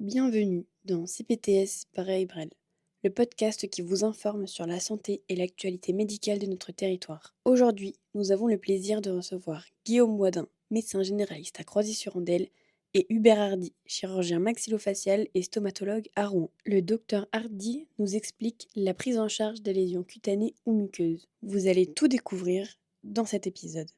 Bienvenue dans CPTS par Ebrel, le podcast qui vous informe sur la santé et l'actualité médicale de notre territoire. Aujourd'hui, nous avons le plaisir de recevoir Guillaume Boisdin, médecin généraliste à Croisy-sur-Andelle, et Hubert Hardy, chirurgien maxillofacial et stomatologue à Rouen. Le docteur Hardy nous explique la prise en charge des lésions cutanées ou muqueuses. Vous allez tout découvrir dans cet épisode.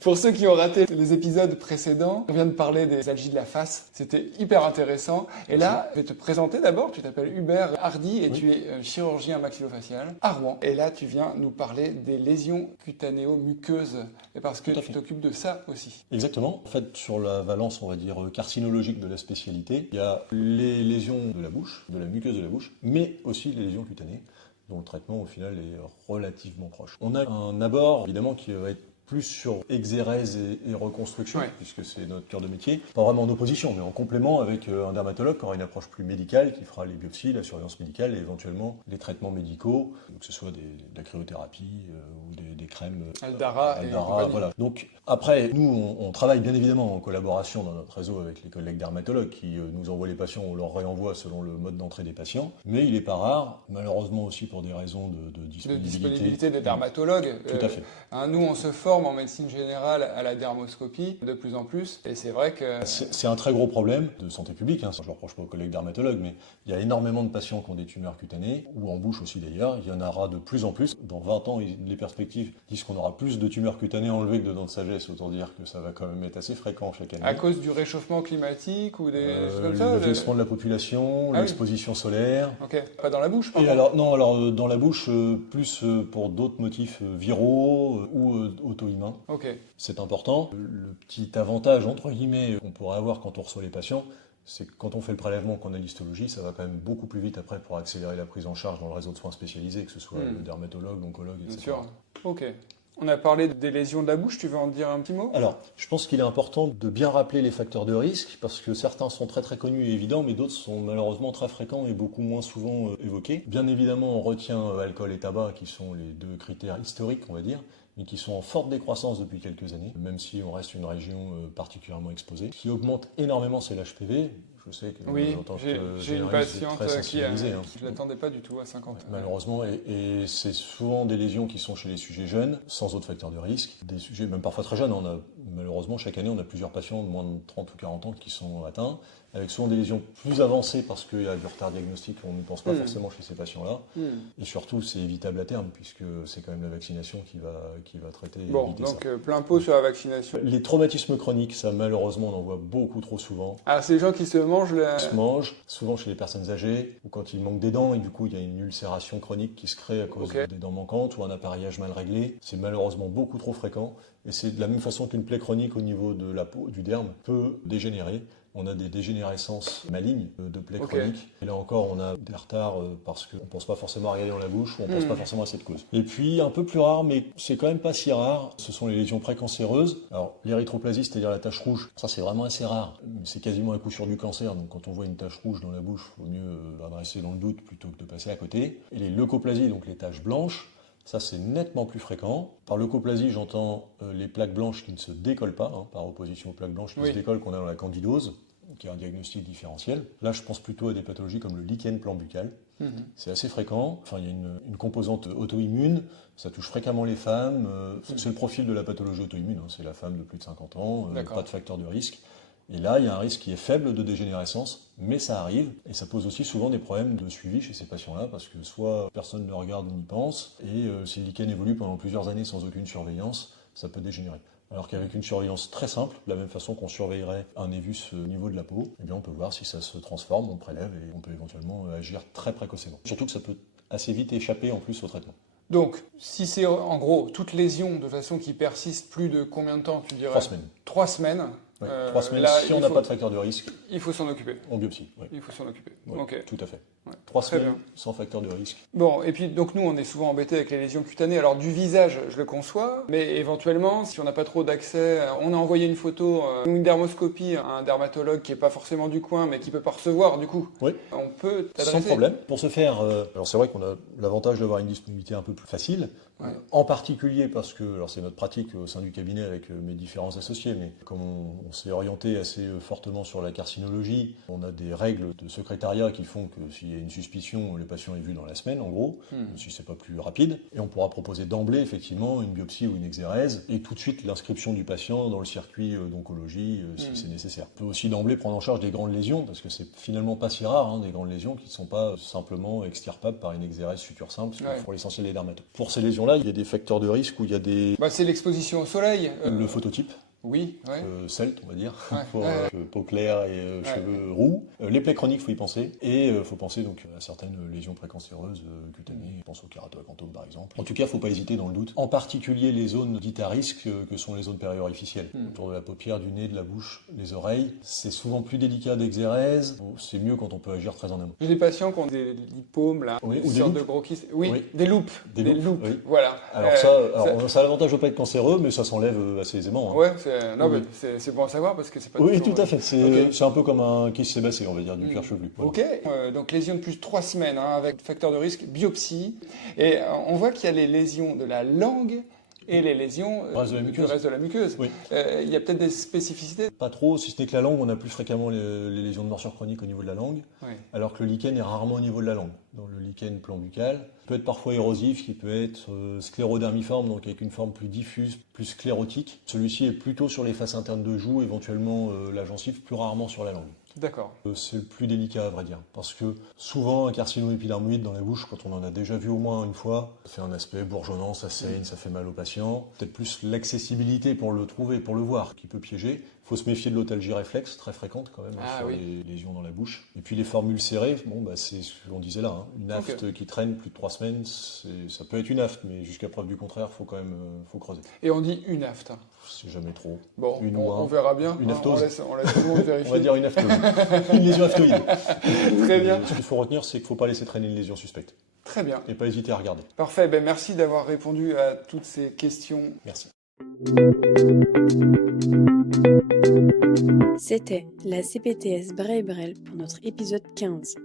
Pour ceux qui ont raté les épisodes précédents, on vient de parler des algies de la face. C'était hyper intéressant. Et là, je vais te présenter d'abord. Tu t'appelles Hubert Hardy et tu es chirurgien maxillofacial à Rouen. Et là, tu viens nous parler des lésions cutanéo-muqueuses. Et parce que tu t'occupes de ça aussi. Exactement. En fait, sur la valence, on va dire, carcinologique de la spécialité, il y a les lésions de la bouche, de la muqueuse de la bouche, mais aussi les lésions cutanées, dont le traitement, au final, est relativement proche. On a un abord, évidemment, qui va être plus sur exérèse et reconstruction, puisque c'est notre cœur de métier. Pas vraiment en opposition, mais en complément avec un dermatologue qui aura une approche plus médicale, qui fera les biopsies, la surveillance médicale et éventuellement les traitements médicaux, que ce soit de la cryothérapie ou des crèmes Aldara, voilà. Donc après, nous, on travaille bien évidemment en collaboration dans notre réseau avec les collègues dermatologues qui nous envoient les patients, on leur réenvoie selon le mode d'entrée des patients. Mais il n'est pas rare, malheureusement aussi pour des raisons de disponibilité des dermatologues. Tout à fait. Nous, on se forme en médecine générale à la dermoscopie de plus en plus, et c'est vrai que... C'est un très gros problème de santé publique, je ne le reproche pas aux collègues dermatologues, mais il y a énormément de patients qui ont des tumeurs cutanées, ou en bouche aussi d'ailleurs, il y en aura de plus en plus. Dans 20 ans, les perspectives disent qu'on aura plus de tumeurs cutanées enlevées que de dents de sagesse, autant dire que ça va quand même être assez fréquent chaque année. À cause du réchauffement climatique ou des choses comme ça Le vieillissement de la population, l'exposition solaire. Ok, pas dans la bouche par Et contre. alors dans la bouche, plus pour d'autres motifs viraux ou auto-immuns. Ok. C'est important. Le petit avantage, entre guillemets, qu'on pourrait avoir quand on reçoit les patients, c'est que quand on fait le prélèvement, qu'on a l'histologie, ça va quand même beaucoup plus vite après pour accélérer la prise en charge dans le réseau de soins spécialisés, que ce soit le dermatologue, l'oncologue, etc. Bien sûr. Ok. On a parlé des lésions de la bouche, tu veux en dire un petit mot? Alors, je pense qu'il est important de bien rappeler les facteurs de risque, parce que certains sont très très connus et évidents, mais d'autres sont malheureusement très fréquents et beaucoup moins souvent évoqués. Bien évidemment, on retient alcool et tabac, qui sont les deux critères historiques, on va dire, mais qui sont en forte décroissance depuis quelques années, même si on reste une région particulièrement exposée. Ce qui augmente énormément, c'est l'HPV. Je sais que oui, en tant que j'ai une généraliste, patiente très sensibilisé, qui ne l'attendait pas du tout à 50 ans. Malheureusement, et c'est souvent des lésions qui sont chez les sujets jeunes, sans autres facteurs de risque. Des sujets, même parfois très jeunes, malheureusement, chaque année, on a plusieurs patients de moins de 30 ou 40 ans qui sont atteints, avec souvent des lésions plus avancées parce qu'il y a du retard diagnostique, on ne pense pas forcément chez ces patients-là. Et surtout, c'est évitable à terme, puisque c'est quand même la vaccination qui va traiter et bon, éviter donc ça. plein pot sur la vaccination. Les traumatismes chroniques, ça malheureusement, on en voit beaucoup trop souvent. Ah, c'est les gens qui se mangent souvent chez les personnes âgées, ou quand il manque des dents, et du coup il y a une ulcération chronique qui se crée à cause des dents manquantes, ou un appareillage mal réglé. C'est malheureusement beaucoup trop fréquent, et c'est de la même façon qu'une plaie chronique au niveau de la peau, du derme, peut dégénérer. On a des dégénérescences malignes de plaies chroniques. Et là encore, on a des retards parce qu'on ne pense pas forcément à regarder dans la bouche ou on ne pense pas forcément à cette cause. Et puis, un peu plus rare, mais c'est quand même pas si rare, ce sont les lésions précancéreuses. Alors, l'érythroplasie, c'est-à-dire la tache rouge, ça c'est vraiment assez rare. C'est quasiment un coup sûr du cancer. Donc, quand on voit une tache rouge dans la bouche, il vaut mieux adresser dans le doute plutôt que de passer à côté. Et les leucoplasies, donc les taches blanches, ça, c'est nettement plus fréquent. Par leucoplasie, j'entends les plaques blanches qui ne se décollent pas, par opposition aux plaques blanches qui se décollent, qu'on a dans la candidose, qui est un diagnostic différentiel. Là, je pense plutôt à des pathologies comme le lichen plan-buccal. C'est assez fréquent. Enfin, il y a une composante auto-immune. Ça touche fréquemment les femmes. C'est le profil de la pathologie auto-immune. C'est la femme de plus de 50 ans, pas de facteur de risque. Et là, il y a un risque qui est faible de dégénérescence, mais ça arrive. Et ça pose aussi souvent des problèmes de suivi chez ces patients-là, parce que soit personne ne le regarde ou n'y pense, et si le lichen évolue pendant plusieurs années sans aucune surveillance, ça peut dégénérer. Alors qu'avec une surveillance très simple, de la même façon qu'on surveillerait un névus au niveau de la peau, eh bien on peut voir si ça se transforme, on prélève et on peut éventuellement agir très précocement. Surtout que ça peut assez vite échapper en plus au traitement. Donc, si c'est en gros toute lésion de façon qui persiste plus de combien de temps, tu dirais? 3 semaines. 3 semaines. Oui, 3 semaines, là, si on n'a pas de facteur de risque, il faut s'en occuper. on biopsie. Oui. Il faut s'en occuper. Oui, Ok. tout à fait. 3 très semaines bien. sans facteur de risque. Bon, et puis donc nous, on est souvent embêtés avec les lésions cutanées. Alors du visage, je le conçois, mais éventuellement, si on n'a pas trop d'accès, on a envoyé une photo ou une dermoscopie à un dermatologue qui n'est pas forcément du coin, mais qui peut pas recevoir du coup. Oui. On peut Sans t'adresser. problème. Pour ce faire, alors c'est vrai qu'on a l'avantage d'avoir une disponibilité un peu plus facile, Ouais. en particulier parce que, alors c'est notre pratique au sein du cabinet avec mes différents associés, mais comme on s'est orienté assez fortement sur la carcinologie, on a des règles de secrétariat qui font que s'il y a une suspicion, le patient est vu dans la semaine en gros, si c'est pas plus rapide, et on pourra proposer d'emblée effectivement une biopsie ou une exérèse, et tout de suite l'inscription du patient dans le circuit d'oncologie si c'est nécessaire. On peut aussi d'emblée prendre en charge des grandes lésions, parce que c'est finalement pas si rare, des grandes lésions qui ne sont pas simplement extirpables par une exérèse suture simple, ce Ouais. pour l'essentiel des dermatos. Pour ces lésions-là, il y a des facteurs de risque où il y a Bah, c'est l'exposition au soleil. le phototype, Oui, ouais. celte, on va dire, Ouais, pour ouais. peau claire et cheveux roux. Les plaies chroniques, faut y penser. Et faut penser donc à certaines lésions précancéreuses cutanées. Je pense au kératoacanthome par exemple. En tout cas, faut pas hésiter dans le doute. En particulier les zones dites à risque, que sont les zones périorificielles. Autour de la paupière, du nez, de la bouche, les oreilles. C'est souvent plus délicat d'exérèse. C'est mieux quand on peut agir très en amont. J'ai des patients qui ont des lipomes, là, Oui, des ou des sortes de loupes. gros kystes. Oui, Oui. des loupes. Des loupes, oui. Voilà. Alors ça a l'avantage de pas être cancéreux, mais ça s'enlève assez aisément. Ouais, non, Oui. mais c'est bon à savoir parce que c'est pas Oui, toujours, tout à fait. C'est Ok. c'est un peu comme un kyste sébacé, on va dire, du cuir chevelu. Voilà. Ok, donc lésion de plus de 3 semaines avec facteur de risque, biopsie. Et on voit qu'il y a les lésions de la langue et les lésions Reste de la du muqueuse. reste de la muqueuse. Oui. Il y a peut-être des spécificités. Pas trop, si ce n'est que la langue, on a plus fréquemment les lésions de morsure chronique au niveau de la langue, Ouais. alors que le lichen est rarement au niveau de la langue. Dans le lichen plan buccal, il peut être parfois érosif, qui peut être sclérodermiforme, donc avec une forme plus diffuse, plus sclérotique. Celui-ci est plutôt sur les faces internes de joue, éventuellement la gencive, plus rarement sur la langue. D'accord. C'est le plus délicat à vrai dire, parce que souvent un carcinome épidermoïde dans la bouche, quand on en a déjà vu au moins une fois, ça fait un aspect bourgeonnant, ça saigne, ça fait mal au patient. Peut-être plus l'accessibilité pour le trouver, pour le voir, qui peut piéger. Il faut se méfier de l'otalgie réflexe, très fréquente quand même, Ah sur oui. les lésions dans la bouche. Et puis les formules serrées, c'est ce qu'on disait là, une afte qui traîne plus de 3 semaines, ça peut être une afte, mais jusqu'à preuve du contraire, faut quand même faut creuser. Et on dit une afte. C'est jamais trop. Bon, Une on, ou un. on verra bien. Une hein, aftose. on laisse tout le monde vérifier. On va dire une afteuse. Une lésion aftoïde. Très bien. Ce qu'il faut retenir, c'est qu'il ne faut pas laisser traîner une lésion suspecte. Très bien. Et pas hésiter à regarder. Parfait. Ben, merci d'avoir répondu à toutes ces questions. Merci. C'était la CPTS Braille-Brel pour notre épisode 15.